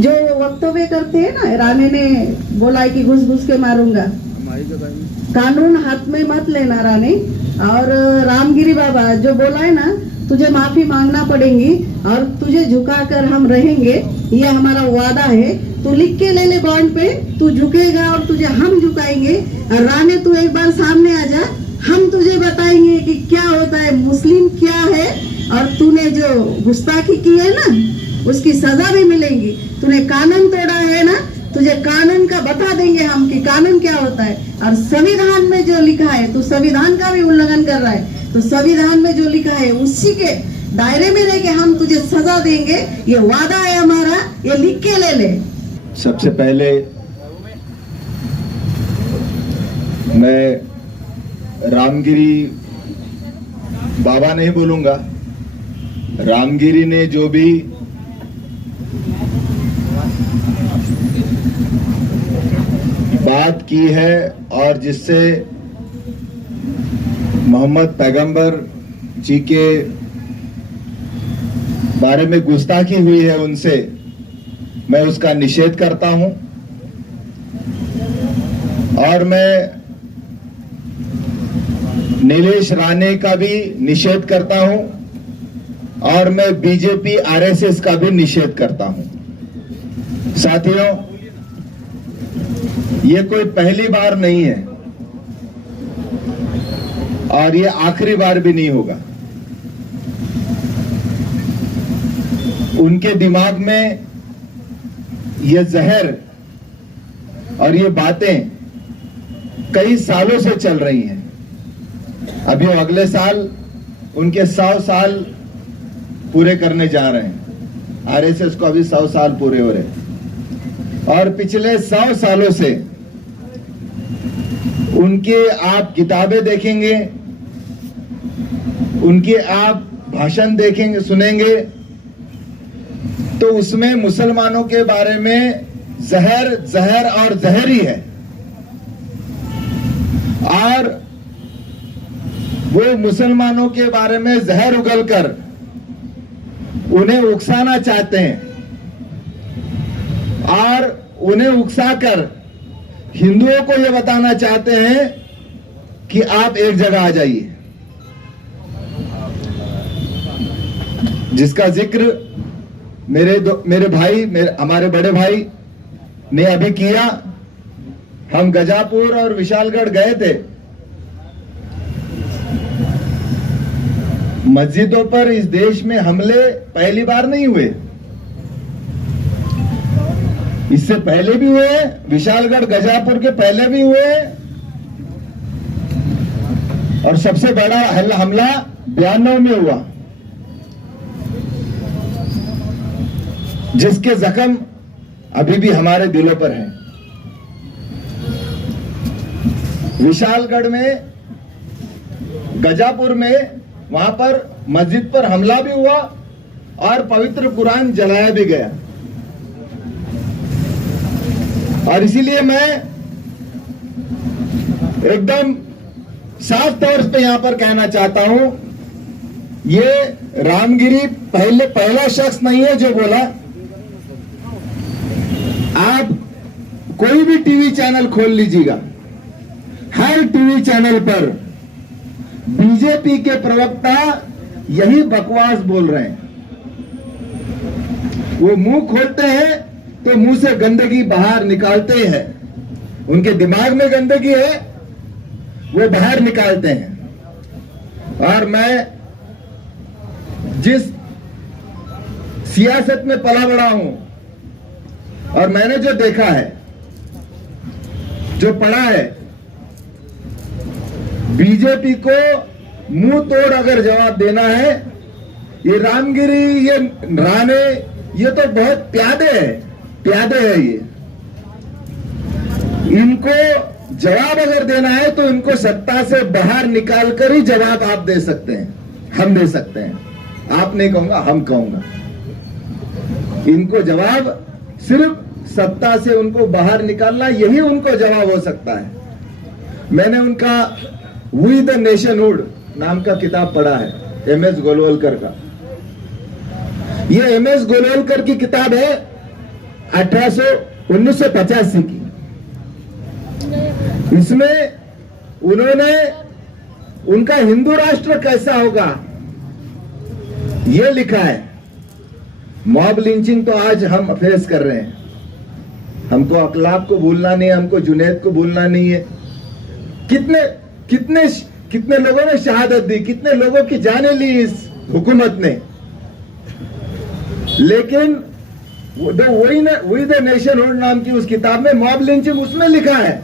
जो वक्तव्य करते हैं ना, राणे ने बोला है कि घुस घुस के मारूंगा, कानून हाथ में मत लेना राणे। और रामगिरी बाबा जो बोला है ना, तुझे माफी मांगना पड़ेगी और तुझे झुकाकर हम रहेंगे, ये हमारा वादा है। तू लिख के ले ले बॉन्ड पे, तू झुकेगा और तुझे हम झुकाएंगे। और राणे तू एक बार सामने आ जा, हम तुझे बताएंगे कि क्या होता है, मुस्लिम क्या है, और तूने जो गुस्ताखी की है ना उसकी सजा भी मिलेगी। तूने कानून तोड़ा है ना, तुझे कानून का बता देंगे हम कि कानून क्या होता है। और संविधान में जो लिखा है, तू संविधान का भी उल्लंघन कर रहा है, तो संविधान में जो लिखा है उसी के दायरे में रह के हम तुझे सजा देंगे, ये वादा है हमारा, ये लिख के ले ले। सबसे पहले मैं रामगिरी बाबा नहीं बोलूंगा, रामगिरी ने जो भी बात की है और जिससे मोहम्मद पैगंबर जी के बारे में गुस्ताखी हुई है, उनसे मैं उसका निषेध करता हूं। और मैं नीलेश राणे का भी निषेध करता हूं और मैं बीजेपी आरएसएस का भी निषेध करता हूं। साथियों, ये कोई पहली बार नहीं है और ये आखिरी बार भी नहीं होगा। उनके दिमाग में ये जहर और ये बातें कई सालों से चल रही हैं। अभी अगले साल उनके 100 साल पूरे करने जा रहे हैं। आरएसएस को अभी 100 साल पूरे हो रहे हैं और पिछले 100 सालों से उनके आप किताबें देखेंगे, उनके आप भाषण देखेंगे, सुनेंगे, तो उसमें मुसलमानों के बारे में जहर जहर और जहर ही है। और वो मुसलमानों के बारे में जहर उगलकर उन्हें उकसाना चाहते हैं और उन्हें उकसाकर हिंदुओं को यह बताना चाहते हैं कि आप एक जगह आ जाइए, जिसका जिक्र मेरे भाई हमारे बड़े भाई ने अभी किया। हम गजापुर और विशालगढ़ गए थे। मस्जिदों पर इस देश में हमले पहली बार नहीं हुए, इससे पहले भी हुए, विशालगढ़ गजापुर के पहले भी हुए, और सबसे बड़ा हमला 92 में हुआ, जिसके जख्म अभी भी हमारे दिलों पर हैं। विशालगढ़ में, गजापुर में, वहां पर मस्जिद पर हमला भी हुआ और पवित्र कुरान जलाया भी गया। और इसीलिए मैं एकदम साफ तौर पे यहां पर कहना चाहता हूं, ये रामगिरी पहला शख्स नहीं है जो बोला। आप कोई भी टीवी चैनल खोल लीजिएगा, हर टीवी चैनल पर बीजेपी के प्रवक्ता यही बकवास बोल रहे हैं। वो मुंह खोलते हैं तो मुंह से गंदगी बाहर निकालते हैं, उनके दिमाग में गंदगी है, वो बाहर निकालते हैं। और मैं जिस सियासत में पला बड़ा हूं और मैंने जो देखा है, जो पढ़ा है, बीजेपी को मुंह तोड़ अगर जवाब देना है, ये रामगिरी, ये राणे, ये तो बहुत प्यादे है ये। इनको जवाब अगर देना है तो इनको सत्ता से बाहर निकाल कर ही जवाब आप दे सकते हैं, हम दे सकते हैं। आप नहीं कहूंगा, हम कहूंगा। इनको जवाब सिर्फ सत्ता से उनको बाहर निकालना, यही उनको जवाब हो सकता है। मैंने उनका वी द नेशनहुड नाम का किताब पढ़ा है, एम.एस. गोलवलकर का। ये एम.एस. गोलवलकर की किताब है 1985 की। इसमें उन्होंने उनका हिंदू राष्ट्र कैसा होगा ये लिखा है। मॉब लिंचिंग तो आज हम फेस कर रहे हैं, हमको अखलाक को भूलना नहीं है, हमको जुनैद को भूलना नहीं है। कितने कितने कितने लोगों ने शहादत दी, कितने लोगों की जानें ली इस हुकूमत ने। लेकिन वही द नेशनहुड नाम की उस किताब में मॉब लिंचिंग उसमें लिखा है,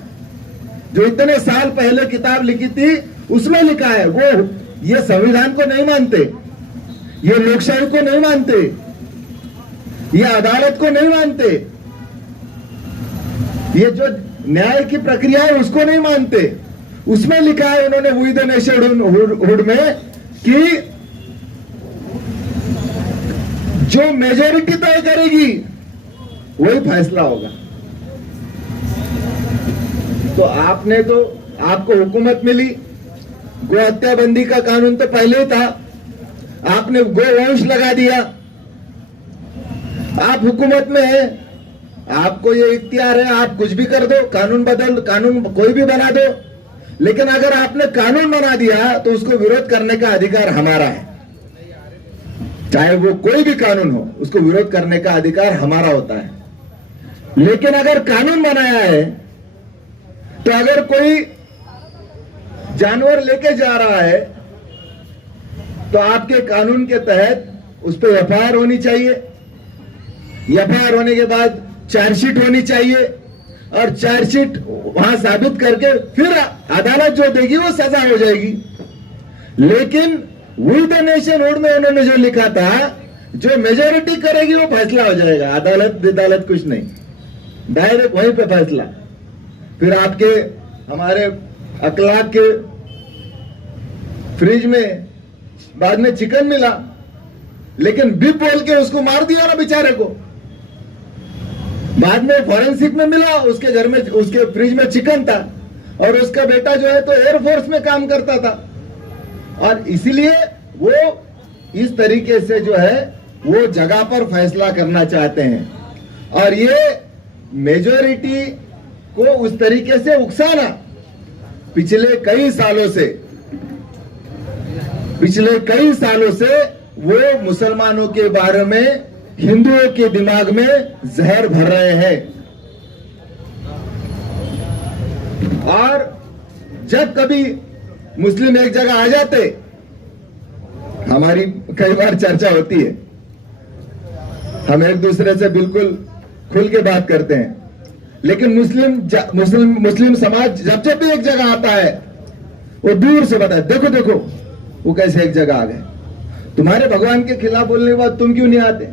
जो इतने साल पहले किताब लिखी थी उसमें लिखा है। वो ये संविधान को नहीं मानते, ये लोकशाही को नहीं मानते, ये अदालत को नहीं मानते, ये जो न्याय की प्रक्रिया है उसको नहीं मानते। उसमें लिखा है उन्होंने वी द नेशनहुड में कि जो मेजोरिटी तय करेगी वही फैसला होगा। तो आपको हुकूमत मिली, गो हत्या बंदी का कानून तो पहले ही था, आपने गोवंश लगा दिया, आप हुकूमत में हैं, आपको ये इख्तियार है, आप कुछ भी कर दो, कानून कोई भी बना दो। लेकिन अगर आपने कानून बना दिया तो उसको विरोध करने का अधिकार हमारा है, चाहे वो कोई भी कानून हो, उसको विरोध करने का अधिकार हमारा होता है। लेकिन अगर कानून बनाया है तो अगर कोई जानवर लेके जा रहा है तो आपके कानून के तहत उस पर एफआईआर होनी चाहिए, एफआईआर होने के बाद चार्जशीट होनी चाहिए, और चार्जशीट वहां साबित करके फिर अदालत जो देगी वो सजा हो जाएगी। लेकिन वी द नेशनहुड में उन्होंने जो लिखा था, जो मेजोरिटी करेगी वो फैसला हो जाएगा, अदालत कुछ नहीं, डायरेक्ट वहीं पे फैसला। फिर आपके हमारे अखलाक के फ्रिज में बाद में चिकन मिला, लेकिन बिप बोल के उसको मार दिया ना बेचारे को। बाद में फॉरेंसिक में मिला, उसके घर में उसके फ्रिज में चिकन था, और उसका बेटा जो है तो एयरफोर्स में काम करता था। और इसीलिए वो इस तरीके से जो है वो जगह पर फैसला करना चाहते हैं, और ये मेजॉरिटी को उस तरीके से उकसाना पिछले कई सालों से वो मुसलमानों के बारे में, हिंदुओं के दिमाग में जहर भर रहे हैं। और जब कभी मुस्लिम एक जगह आ जाते, हमारी कई बार चर्चा होती है, हम एक दूसरे से बिल्कुल खुल के बात करते हैं, लेकिन मुस्लिम समाज जब भी एक जगह आता है वो दूर से बताए, देखो देखो वो कैसे एक जगह आ गए, तुम्हारे भगवान के खिलाफ बोलने के बाद तुम क्यों नहीं आते।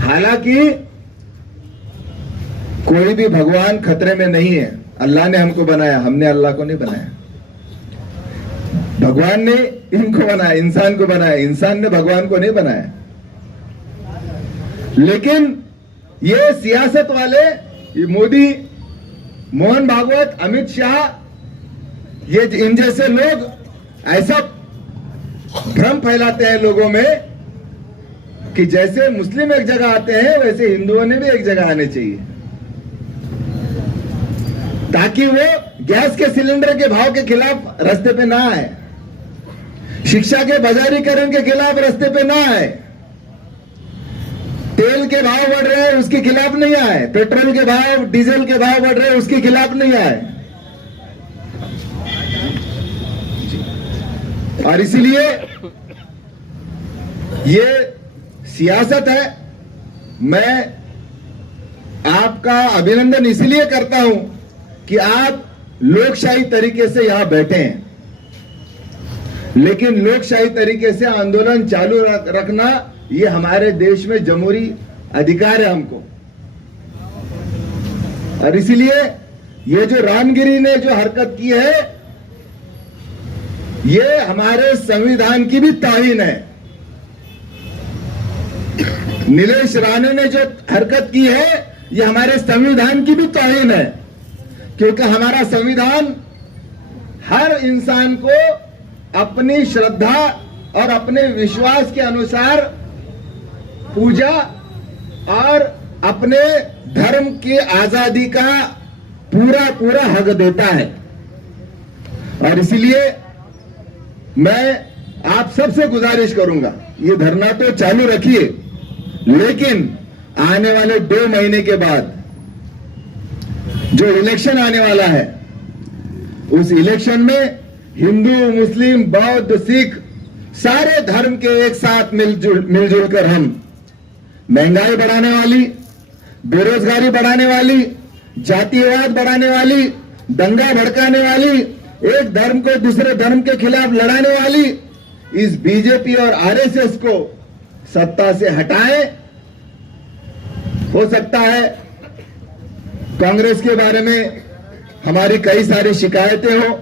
हालांकि कोई भी भगवान खतरे में नहीं है, अल्लाह ने हमको बनाया, हमने अल्लाह को नहीं बनाया। भगवान ने इनको बनाया, इंसान को बनाया, इंसान ने भगवान को नहीं बनाया। लेकिन ये सियासत वाले, ये मोदी, मोहन भागवत, अमित शाह, ये इन जैसे लोग ऐसा भ्रम फैलाते हैं लोगों में कि जैसे मुस्लिम एक जगह आते हैं वैसे हिंदुओं ने भी एक जगह आने चाहिए, ताकि वो गैस के सिलेंडर के भाव के खिलाफ रास्ते पे ना आए, शिक्षा के बाजारीकरण के खिलाफ रास्ते पे ना आए, तेल के भाव बढ़ रहे हैं उसके खिलाफ नहीं आए, पेट्रोल के भाव, डीजल के भाव बढ़ रहे हैं उसके खिलाफ नहीं आए। और इसीलिए ये सियासत है। मैं आपका अभिनंदन इसलिए करता हूं कि आप लोकशाही तरीके से यहां बैठे हैं, लेकिन लोकशाही तरीके से आंदोलन चालू रखना ये हमारे देश में जमहूरी अधिकार है हमको। और इसीलिए ये जो रामगिरी ने जो हरकत की है, ये हमारे संविधान की भी ताहीन है। नीलेश राणे ने जो हरकत की है, ये हमारे संविधान की भी ताहीन है, क्योंकि हमारा संविधान हर इंसान को अपनी श्रद्धा और अपने विश्वास के अनुसार पूजा और अपने धर्म की आजादी का पूरा पूरा हक देता है। और इसलिए मैं आप सबसे गुजारिश करूंगा, ये धरना तो चालू रखिए, लेकिन आने वाले 2 महीने के बाद जो इलेक्शन आने वाला है, उस इलेक्शन में हिंदू, मुस्लिम, बौद्ध, सिख सारे धर्म के एक साथ मिलजुल कर हम महंगाई बढ़ाने वाली, बेरोजगारी बढ़ाने वाली, जातिवाद बढ़ाने वाली, दंगा भड़काने वाली, एक धर्म को दूसरे धर्म के खिलाफ लड़ाने वाली इस बीजेपी और आरएसएस को सत्ता से हटाएं। हो सकता है कांग्रेस के बारे में हमारी कई सारी शिकायतें हो,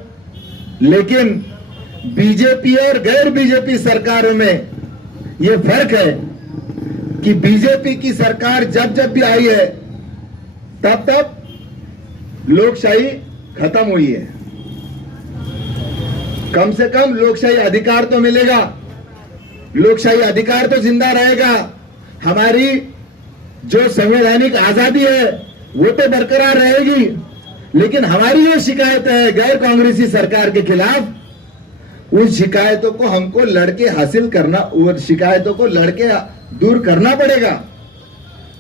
लेकिन बीजेपी और गैर बीजेपी सरकारों में यह फर्क है कि बीजेपी की सरकार जब जब भी आई है तब तब लोकशाही खत्म हुई है। कम से कम लोकशाही अधिकार तो मिलेगा, लोकशाही अधिकार तो जिंदा रहेगा, हमारी जो संवैधानिक आजादी है वो तो बरकरार रहेगी। लेकिन हमारी जो शिकायत है गैर कांग्रेसी सरकार के खिलाफ, उस शिकायतों को हमको लड़के हासिल करना, उन शिकायतों को लड़के दूर करना पड़ेगा।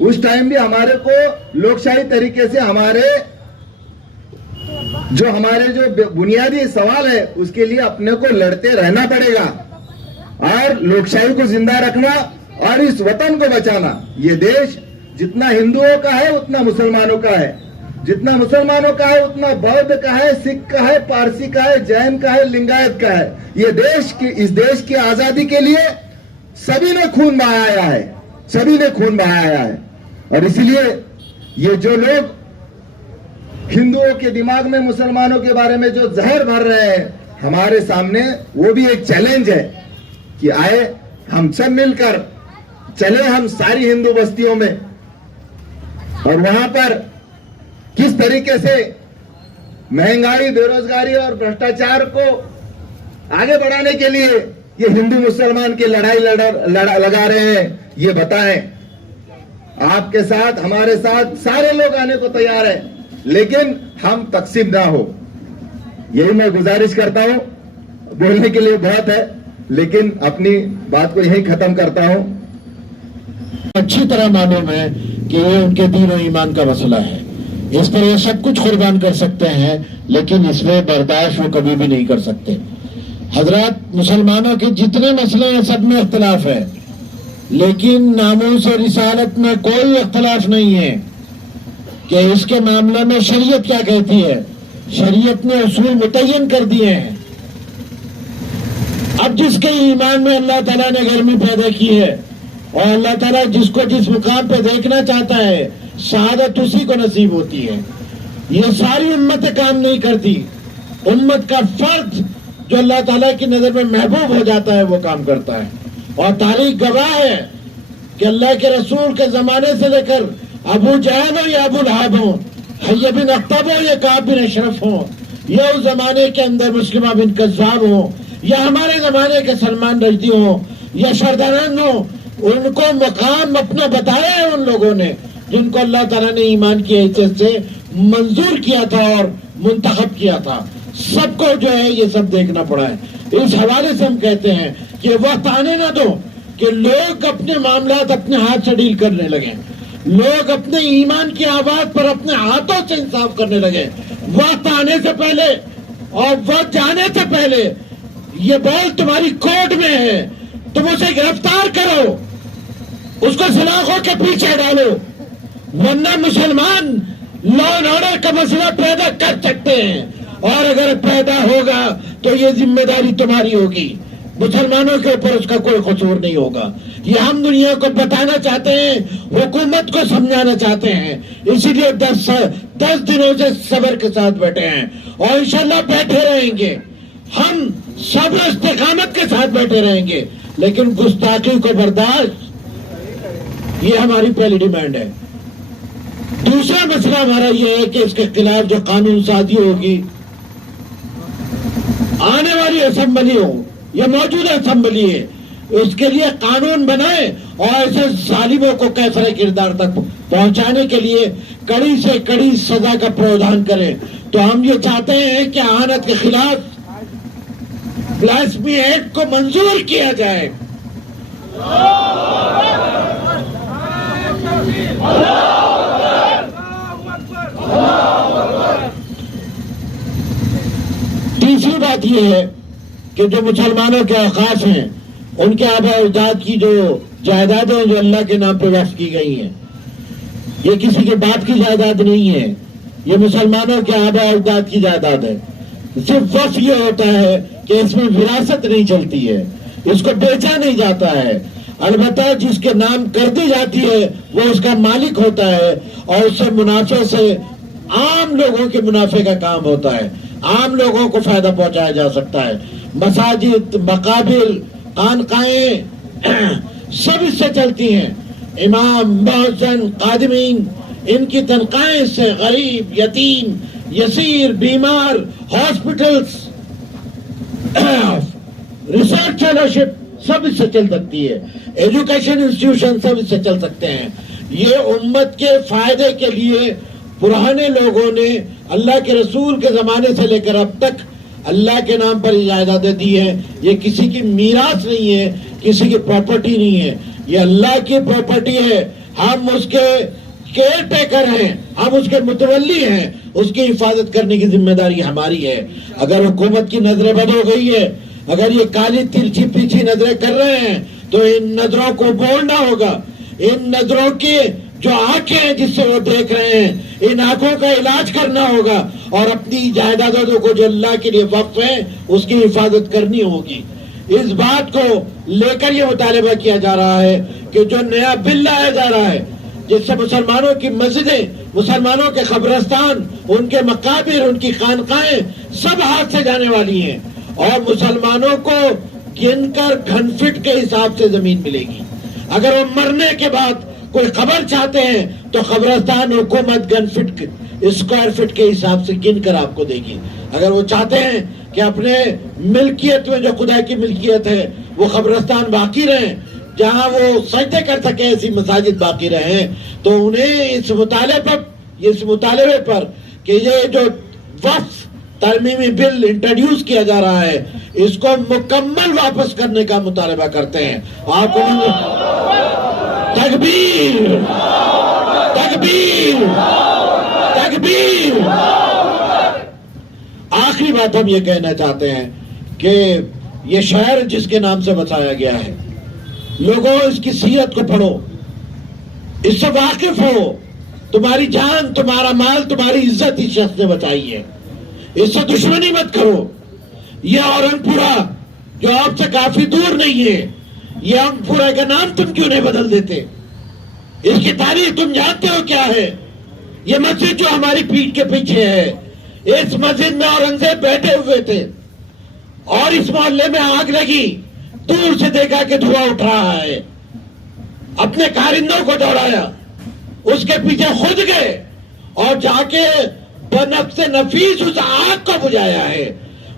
उस टाइम भी हमारे को लोकशाही तरीके से हमारे जो बुनियादी सवाल है उसके लिए अपने को लड़ते रहना पड़ेगा और लोकशाही को जिंदा रखना और इस वतन को बचाना। ये देश जितना हिंदुओं का है उतना मुसलमानों का है, जितना मुसलमानों का है उतना बौद्ध का है, सिख का है, पारसी का है, जैन का है, लिंगायत का है। ये देश की, इस देश की आजादी के लिए सभी ने खून बहाया है, सभी ने खून बहाया है। और इसलिए ये जो लोग हिंदुओं के दिमाग में मुसलमानों के बारे में जो जहर भर रहे हैं, हमारे सामने वो भी एक चैलेंज है कि आए हम सब मिलकर चले हम सारी हिंदू बस्तियों में और वहां पर किस तरीके से महंगाई, बेरोजगारी और भ्रष्टाचार को आगे बढ़ाने के लिए ये हिंदू मुसलमान की लड़ाई लगा रहे हैं, ये बताएं। आपके साथ, हमारे साथ सारे लोग आने को तैयार है, लेकिन हम तकसीम ना हो, यही मैं गुजारिश करता हूं। बोलने के लिए बहुत है, लेकिन अपनी बात को यही खत्म करता हूं। अच्छी तरह मालूम है कि ये उनके दीन और ईमान का मसला है, इस पर ये सब कुछ कुर्बान कर सकते हैं, लेकिन इसमें बर्दाश्त वो कभी भी नहीं कर सकते। हजरत, मुसलमानों के जितने मसले हैं सब में इख्तलाफ है, लेकिन नामूस और रिसालत में कोई इख्तलाफ नहीं है कि इसके मामले में शरीयत क्या कहती है। शरीयत ने उसूल मुतय्यन कर दिए हैं। अब जिसके ईमान में अल्लाह ताला ने गर्मी पैदा की है और अल्लाह ताला जिसको जिस मुकाम पे देखना चाहता है, शहादत उसी को नसीब होती है। ये सारी उम्मतें काम नहीं करती, उम्मत का फर्द जो अल्लाह ताला की नजर में महबूब हो जाता है वो काम करता है। और तारीख गवाह है कि अल्लाह के रसूल के जमाने से लेकर अबू जहल हो या अबू लहब हो, हय्य बिन अख्तब हो या काब बिन अशरफ हो, या उस जमाने के अंदर मुस्लिमा बिन कज़्ज़ाब हो, या हमारे जमाने के सलमान रश्दी हो या शरदानंद हो, उनको मकाम अपना बताया है उन लोगों ने जिनको अल्लाह ताला ने ईमान की हैसियत से मंजूर किया था और मुंतखब किया था। सबको जो है ये सब देखना पड़ा है। इस हवाले से हम कहते हैं कि वक्त आने ना दो कि लोग अपने मामलात अपने हाथ से डील करने लगे, लोग अपने ईमान की आवाज पर अपने हाथों से इंसाफ करने लगे। वक्त आने से पहले और वक्त जाने से पहले ये बॉल तुम्हारी कोर्ट में है, तुम उसे गिरफ्तार करो, उसको सलाखों के पीछे डालो, वरना मुसलमान लॉ एंड ऑर्डर का मसला पैदा कर सकते हैं और अगर पैदा होगा तो ये जिम्मेदारी तुम्हारी होगी, मुसलमानों के ऊपर उसका कोई कसूर नहीं होगा। ये हम दुनिया को बताना चाहते हैं, हुकूमत को समझाना चाहते हैं, इसीलिए 10 दिनों से सब्र के साथ बैठे हैं और इंशाल्लाह बैठे रहेंगे। हम सब्र इस्तिकामत के साथ बैठे रहेंगे, लेकिन गुस्ताखी को बर्दाश्त, ये हमारी पहली डिमांड है। दूसरा मसला हमारा यह है कि इसके खिलाफ जो कानून साजी होगी, आने वाली असेंबली हो या मौजूदा असेंबली है, उसके लिए कानून बनाए और ऐसे जालिमों को कैफरे किरदार तक पहुंचाने के लिए कड़ी से कड़ी सजा का प्रावधान करें। तो हम ये चाहते हैं कि आहानत के खिलाफ ब्लास्फेमी एक्ट को मंजूर किया जाए। तीसरी बात यह है कि जो मुसलमानों के औकाफ हैं, उनके आबा अजदाद की जो जायदादें हैं जो अल्लाह के नाम पे वक्फ की गई हैं, ये किसी के बाप की जायदाद नहीं है, ये मुसलमानों के आबा अजदाद की जायदाद है। सिर्फ वक्फ ये होता है कि इसमें विरासत नहीं चलती है, इसको बेचा नहीं जाता है। अलबत्ता जिसके नाम कर दी जाती है वो उसका मालिक होता है और उससे मुनाफे से आम लोगों के मुनाफे का काम होता है, आम लोगों को फायदा पहुंचाया जा सकता है। मसाजिद, मकाबिर, खानकाएं सब इससे चलती हैं। इमाम, मुअज्जिन, खादिमीन, इनकी तनख्वाहें से गरीब, यतीम, यसीर, बीमार, हॉस्पिटल्स, रिसर्च फेलोशिप सब इससे चल सकती है, एजुकेशन इंस्टीट्यूशन सब इससे चल सकते हैं। ये उम्मत के फायदे के लिए पुराने लोगों ने अल्लाह के रसूल के जमाने से लेकर अब तक अल्लाह के नाम पर जायदादें दी है। ये किसी की मीरास नहीं है, किसी की प्रॉपर्टी नहीं है, ये अल्लाह की प्रॉपर्टी है। हम उसके केयर टेकर हैं, हम उसके मुतवल्ली हैं, उसकी हिफाजत करने की जिम्मेदारी हमारी है। अगर हुकूमत की नजरें बंद हो गई है, अगर ये काली तिरछी पीछी नजरें कर रहे हैं, तो इन नजरों को बोलना होगा। इन नजरों की जो आंखें हैं जिससे वो देख रहे हैं, इन आंखों का इलाज करना होगा और अपनी जायदादों को जो अल्लाह के लिए वक्फ है उसकी हिफाजत करनी होगी। इस बात को लेकर ये मुतालबा किया जा रहा है कि जो नया बिल लाया जा रहा है जिससे मुसलमानों की मस्जिदें, मुसलमानों के कब्रिस्तान, उनके मकाबिर, उनकी खानकाएं सब हाथ से जाने वाली हैं और मुसलमानों को गिनकर घनफिट के हिसाब से जमीन मिलेगी। अगर वो मरने के बाद कोई खबर चाहते हैं तो कब्रिस्तान हुकूमत घनफिट, स्क्वायर फीट के हिसाब से गिनकर आपको देगी। अगर वो चाहते हैं कि अपने मिल्कियत में जो खुदा की मिल्कियत है वो कब्रिस्तान बाकी रहे, जहां वो सजदे कर सके, ऐसी मसाजिद बाकी रहे, तो उन्हें इस मुतालबे पर कि ये जो वक्फ तरमीमी बिल इंट्रोड्यूस किया जा रहा है इसको मुकम्मल वापस करने का मुतालबा करते हैं। आपको तकबीर, तकबीर, तकबीर। आखिरी बात हम ये कहना चाहते हैं कि ये शहर जिसके नाम से बसाया गया है, लोगों इसकी सीरत को पढ़ो, इससे वाकिफ हो। तुम्हारी जान, तुम्हारा माल, तुम्हारी इज्जत इस शख्स ने बचाई है, इससे दुश्मनी मत करो। ये औरंगपुरा जो आपसे काफी दूर नहीं है, ये औरंगपुरा का नाम तुम क्यों नहीं बदल देते? इसकी तारीख तुम जानते हो क्या है? ये मस्जिद जो हमारी पीठ के पीछे है, इस मस्जिद में औरंगजेब बैठे हुए थे और इस मोहल्ले में आग लगी, दूर से देखा कि धुआं उठ रहा है, अपने कारिंदों को दौड़ाया, उसके पीछे खुद गए और जाके बनफ्से नफीस उस आग को बुझाया है।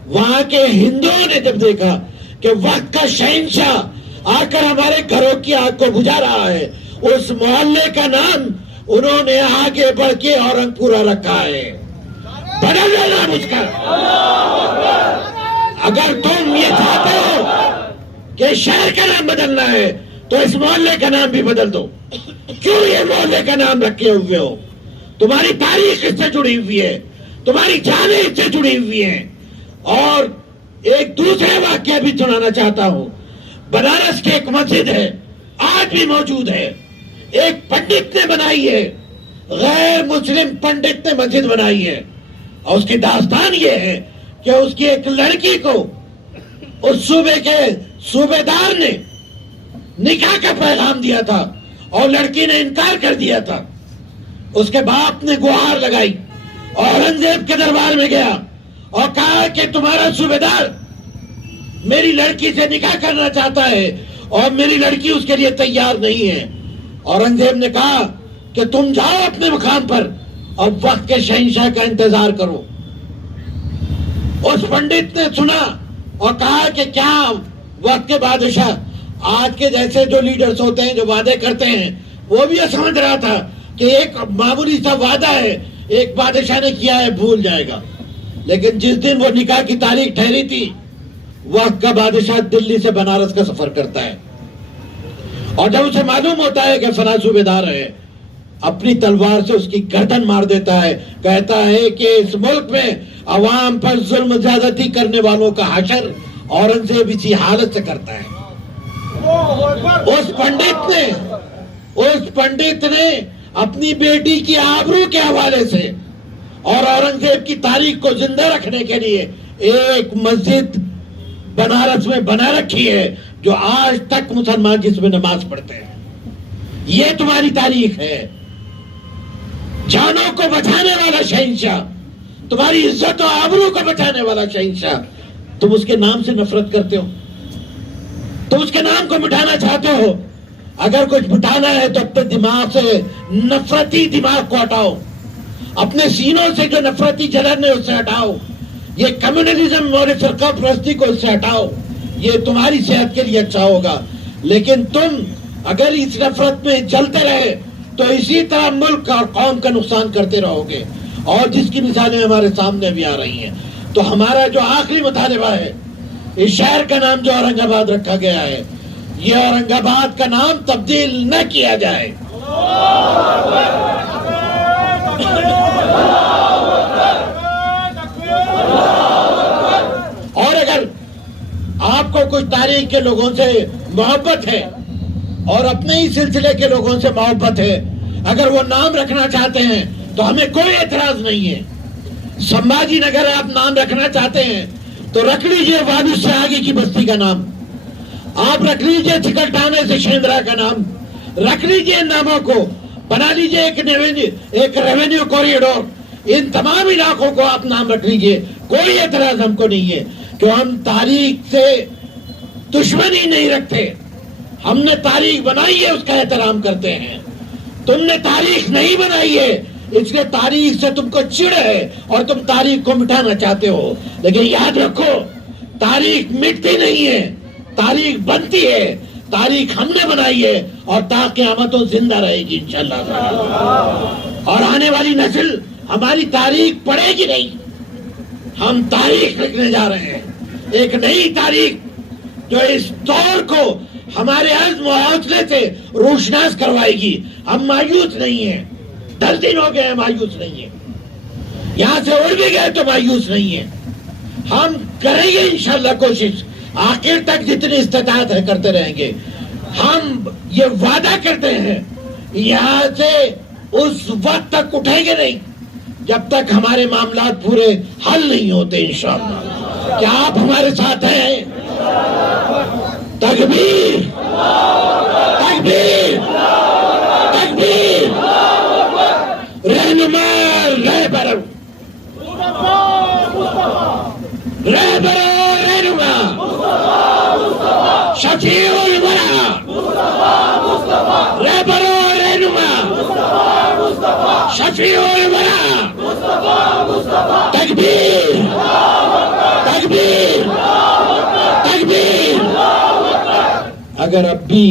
वहां के हिंदुओं ने जब देखा कि वक्त का शहंशाह आकर हमारे घरों की आग को बुझा रहा है, उस मोहल्ले का नाम उन्होंने आगे बढ़ के औरंगपुरा रखा है। बदल देना उसका। अगर तुम ये चाहते हो कि शहर का नाम बदलना है तो इस मोहल्ले का नाम भी बदल दो। क्यों ये मोहल्ले का नाम रखे हुए हो? तुम्हारी तारीख इससे जुड़ी हुई है, तुम्हारी जानें इससे जुड़ी हुई हैं। और एक दूसरे वाक्य भी सुनाना चाहता हूं। बनारस की एक मस्जिद है, आज भी मौजूद है, एक पंडित ने बनाई है, गैर मुस्लिम पंडित ने मस्जिद बनाई है और उसकी दास्तान ये है कि उसकी एक लड़की को उस सूबे के सूबेदार ने निकाह का पैगाम दिया था और लड़की ने इनकार कर दिया था। उसके बाप ने गुहार लगाई, औरंगजेब के दरबार में गया और कहा कि तुम्हारा सूबेदार मेरी लड़की से निकाह करना चाहता है और मेरी लड़की उसके लिए तैयार नहीं है। औरंगजेब ने कहा कि तुम जाओ अपने मुकाम पर और वक्त के शहंशाह का इंतजार करो। उस पंडित ने सुना और कहा कि क्या वक्त के बादशाह आज के जैसे जो लीडर्स होते हैं, जो वादे करते हैं, वो भी ये समझ रहा था कि एक मामूली सा वादा है, एक बादशाह ने किया है, भूल जाएगा। लेकिन जिस दिन वो निकाह की तारीख ठहरी थी, वक्त का बादशाह दिल्ली से बनारस का सफर करता है, और जब उसे मालूम होता है कि फला सूबेदार है, अपनी तलवार से उसकी गर्दन मार देता है। कहता है कि इस मुल्क में अवाम पर जुल्म ज्यादती करने वालों का हशर औरंगजेब इसी हालत से करता है। उस पंडित ने अपनी बेटी की आबरू के हवाले से और औरंगजेब की तारीख को जिंदा रखने के लिए एक मस्जिद बनारस में बना रखी है, जो आज तक मुसलमान जिसमें नमाज पढ़ते हैं। ये तुम्हारी तारीख है। जानों को बचाने वाला शहंशाह, तुम्हारी इज्जत और आबरू को बचाने वाला शहंशाह, तुम उसके नाम से नफरत करते हो, तुम उसके नाम को मिटाना चाहते हो। अगर कुछ मिटाना है तो अपने दिमाग से नफरती दिमाग को हटाओ, अपने सीनों से जो नफरती जलन है उससे हटाओ, ये कम्युनलिज्म और फिरका परस्ती को इससे हटाओ। ये तुम्हारी सेहत के लिए अच्छा होगा। लेकिन तुम अगर इस नफरत में जलते रहे तो इसी तरह मुल्क और कौम का नुकसान करते रहोगे, और जिसकी मिसालें हमारे सामने भी आ रही हैं। तो हमारा जो आखिरी मुतालिबा है, इस शहर का नाम जो औरंगाबाद रखा गया है, ये औरंगाबाद का नाम तब्दील न किया जाए। और अगर आपको कुछ तारीख के लोगों से मोहब्बत है और अपने ही सिलसिले के लोगों से मोहब्बत है, अगर वो नाम रखना चाहते हैं तो हमें कोई एतराज नहीं है। संभाजी नगर आप नाम रखना चाहते हैं तो रख लीजिए वालू से आगे की बस्ती का नाम, आप रख लीजिए चिकलठाने से शेंद्रा का नाम, रख लीजिए नामों को, बना लीजिए एक रेवेन्यू कॉरिडोर, इन तमाम इलाकों को आप नाम रख लीजिए, कोई एतराज हमको नहीं है। क्यों? हम तारीख से दुश्मनी नहीं रखते, हमने तारीख बनाई है, उसका एहतराम करते हैं। तुमने तारीख नहीं बनाई है, इसलिए तारीख से तुमको चिढ़ है और तुम तारीख को मिटाना चाहते हो। लेकिन याद रखो, तारीख मिटती नहीं है, तारीख बनती है। तारीख हमने बनाई है और ता क़यामतों जिंदा रहेगी इंशाअल्लाह। और आने वाली नस्ल हमारी तारीख पढ़ेगी नहीं, हम तारीख लिखने जा रहे हैं, एक नई तारीख जो इस दौर को हमारे अज़्म और हौसले से रोशनास करवाएगी। हम मायूस नहीं है, 10 दिन हो गए हैं, मायूस नहीं है, यहां से उड़ भी गए तो मायूस नहीं है। हम करेंगे इंशाअल्लाह कोशिश, आखिर तक जितनी इस्तेताअत है करते रहेंगे। हम ये वादा करते हैं, यहां से उस वक्त तक उठेंगे नहीं जब तक हमारे मामलात पूरे हल नहीं होते इंशाअल्लाह। क्या आप हमारे साथ हैं? तकबीर, तकबीर, तकबीर। रहनुमा रहबरो, रहबरो रहनुमा, शफीउल वरा, रहबरो रहनुमा, शफीउल वरा। तकबीर, तकबीर, तकबीर। अगर अब भी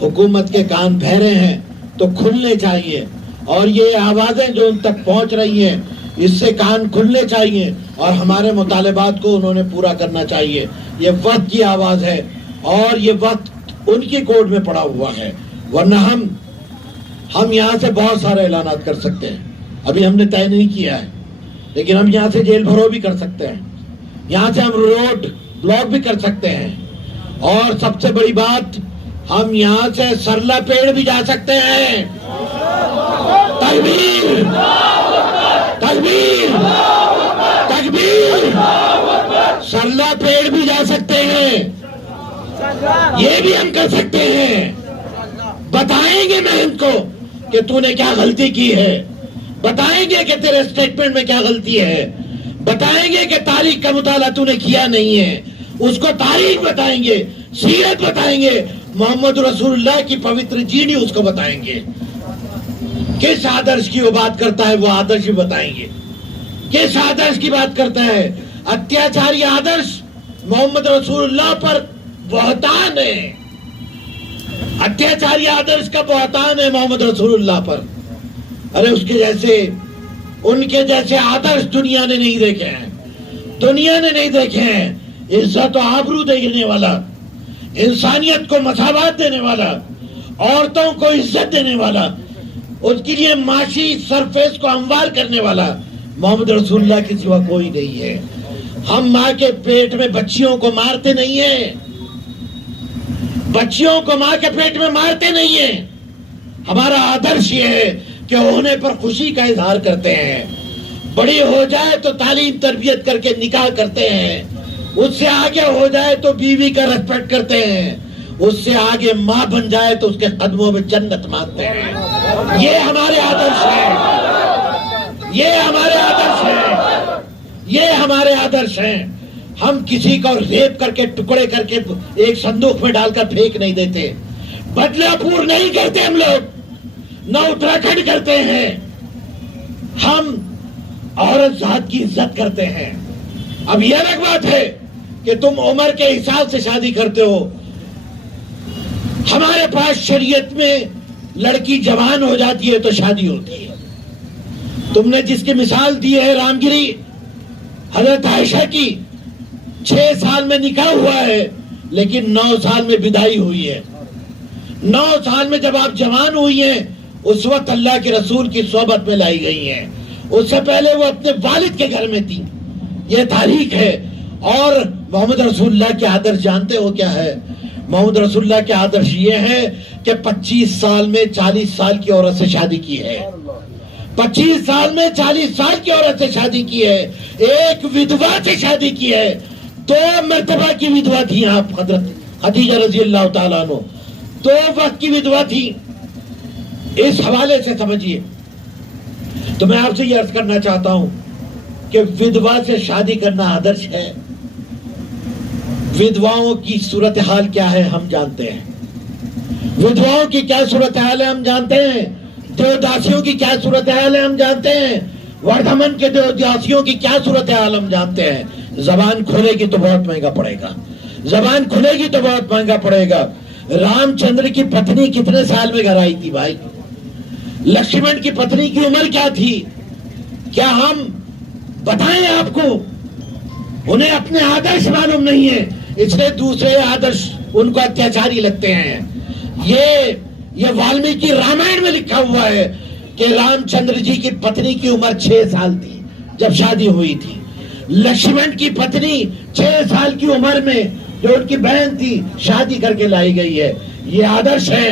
हुकूमत के कान बहरे हैं तो खुलने चाहिए, और ये आवाजें जो उन तक पहुंच रही हैं, इससे कान खुलने चाहिए और हमारे मुतालिबात को उन्होंने पूरा करना चाहिए। ये वक्त की आवाज है और ये वक्त उनकी कोर्ट में पड़ा हुआ है। वरना हम यहाँ से बहुत सारे ऐलानात कर सकते हैं, अभी हमने तय नहीं किया है, लेकिन हम यहाँ से जेल भरो भी कर सकते हैं, यहाँ से हम रोड ब्लॉक भी कर सकते हैं, और सबसे बड़ी बात, हम यहाँ से सरला पेड़ भी जा सकते हैं। तकबीर, तकबीर, तकबीर। सरला पेड़ भी जा सकते हैं, ये भी हम कर सकते हैं। बताएंगे मैं इनको कि तूने क्या गलती की है, बताएंगे कि तेरे स्टेटमेंट में क्या गलती है, बताएंगे कि तारीख का मुताला तूने किया नहीं है, उसको तारीख बताएंगे, सीरत बताएंगे, मोहम्मद रसूलुल्लाह की पवित्र जीनी उसको बताएंगे। किस आदर्श की वो बात करता है वो आदर्श भी बताएंगे, किस आदर्श की बात करता है। अत्याचारी आदर्श मोहम्मद रसूलुल्लाह पर बहतान है, अत्याचारी आदर्श का बहतान है मोहम्मद रसूलुल्लाह पर। अरे उनके जैसे आदर्श दुनिया ने नहीं देखे हैं, दुनिया ने नहीं देखे हैं। इज्जत और आबरू देने वाला, इंसानियत को मसावत देने वाला, औरतों को इज्जत देने वाला, उसके लिए माशी सरफेस को हमवार करने वाला मोहम्मद रसूलुल्लाह के सिवा कोई नहीं है। हम माँ के पेट में बच्चियों को मारते नहीं है, बच्चियों को माँ के पेट में मारते नहीं है। हमारा आदर्श ये है कि होने पर खुशी का इजहार करते हैं, बड़ी हो जाए तो तालीम तरबियत करके निकाह करते हैं, उससे आगे हो जाए तो बीवी का रेस्पेक्ट करते हैं, उससे आगे माँ बन जाए तो उसके कदमों में जन्नत मांगते हैं। ये हमारे आदर्श है, ये हमारे आदर्श है, ये हमारे आदर्श हैं। हम किसी को रेप करके टुकड़े करके एक संदूक में डालकर फेंक नहीं देते, बदलापुर नहीं करते हम लोग, न उत्तराखंड करते हैं। हम औरत जात की इज्जत करते हैं। अब यह अलग बात है कि तुम उम्र के हिसाब से शादी करते हो। हमारे पास शरीयत में लड़की जवान हो जाती है तो शादी होती है। तुमने जिसकी मिसाल दी है रामगिरी, हजरत आयशा की 6 साल में निकाह हुआ है लेकिन 9 साल में विदाई हुई है। 9 साल में जब आप जवान हुई हैं उस वक्त अल्लाह के रसूल की सोबत में लाई गई हैं। उससे पहले वो अपने वालिद के घर में थी। यह तारीख है। और मोहम्मद रसूलुल्लाह के आदर्श जानते हो क्या है? मोहम्मद रसूलुल्लाह के आदर्श ये है कि 25 साल में 40 साल की औरत से शादी की है। 25 साल में 40 साल की औरत से शादी की है। एक विधवा से शादी की है। 2 मर्तबा की विधवा थी आप हजरत खदीजा रजी अल्लाह तआला अन्हा, 2 वक्त की विधवा थी। इस हवाले से समझिए तो मैं आपसे यह अर्ज करना चाहता हूं कि विधवा से शादी करना आदर्श है। विधवाओं की सूरत हाल क्या है हम जानते हैं। विधवाओं की क्या सूरत हाल है हम जानते हैं। देवदासियों की क्या सूरत हाल है हम जानते हैं। वर्धमान के देवदासियों की क्या सूरत हाल हम जानते हैं। जबान खुलेगी तो बहुत महंगा पड़ेगा, जबान खुलेगी तो बहुत महंगा पड़ेगा। रामचंद्र की पत्नी कितने साल में घर आई थी भाई? लक्ष्मण की पत्नी की उम्र क्या थी? क्या हम बताएं आपको? उन्हें अपने आदर्श मालूम नहीं है, इसलिए दूसरे आदर्श उनको अत्याचारी लगते हैं। ये वाल्मीकि रामायण में लिखा हुआ है कि रामचंद्र जी की पत्नी की उम्र 6 साल थी जब शादी हुई थी। लक्ष्मण की पत्नी 6 साल की उम्र में जो उनकी बहन थी शादी करके लाई गई है। ये आदर्श है,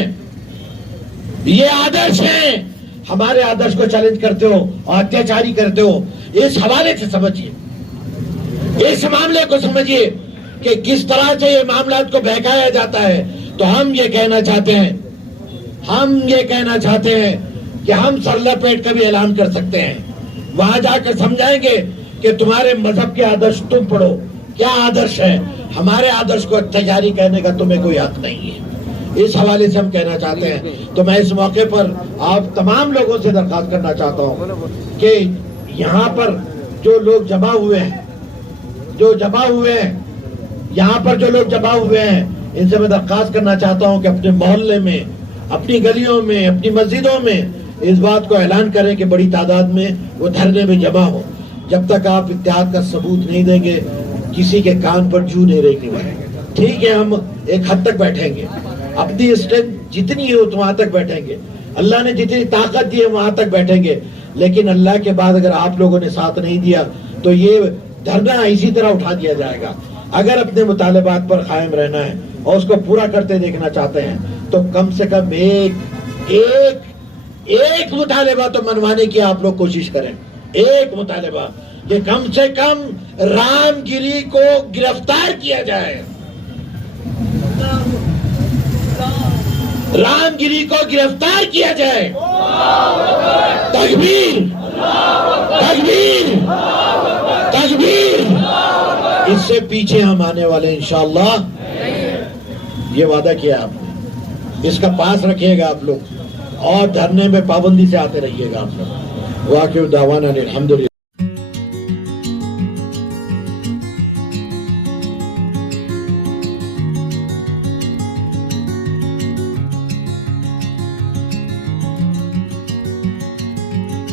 ये आदर्श है। हमारे आदर्श को चैलेंज करते हो और अत्याचारी करते हो। इस हवाले से समझिए, इस मामले को समझिए कि किस तरह से ये मामला को बहकाया जाता है। तो हम ये कहना चाहते हैं, हम ये कहना चाहते हैं कि हम सरला पेट का भी ऐलान कर सकते हैं। वहां जाकर समझाएंगे कि तुम्हारे मजहब के आदर्श तुम पढ़ो, क्या आदर्श है। हमारे आदर्श को अत्याचारी कहने का तुम्हें कोई हक नहीं है। इस हवाले से हम कहना चाहते हैं। तो मैं इस मौके पर आप तमाम लोगों से दरखास्त करना चाहता हूं कि यहाँ पर जो लोग जमा हुए हैं, यहाँ पर जो लोग जमा हुए हैं, इनसे मैं दरखास्त करना चाहता हूं कि अपने मोहल्ले में, अपनी गलियों में, अपनी मस्जिदों में इस बात को ऐलान करें कि बड़ी तादाद में वो धरने में जमा हो। जब तक आप इत्तेहाद का सबूत नहीं देंगे किसी के कान पर जू नहीं रहेगी। ठीक है, हम एक हद तक बैठेंगे, अपनी स्ट्रेंथ जितनी है वहां तक बैठेंगे, अल्लाह ने जितनी ताकत दी है वहां तक बैठेंगे। लेकिन अल्लाह के बाद अगर आप लोगों ने साथ नहीं दिया तो ये धरना इसी तरह उठा दिया जाएगा। अगर अपने मुतालबात पर कायम रहना है और उसको पूरा करते देखना चाहते हैं तो कम से कम एक मुतालबा तो मनवाने की आप लोग कोशिश करें। एक मुतालबा कि कम से कम रामगिरी को गिरफ्तार किया जाए, रामगिरी को गिरफ्तार किया जाए। तकबीर, तकबीर, तकबीर। इससे पीछे हम आने वाले इंशाअल्लाह, ये वादा किया आपने, इसका पास रखिएगा आप लोग और धरने में पाबंदी से आते रहिएगा आप लोग। वाक़ई दावाना अल्हम्दुलिल्लाह।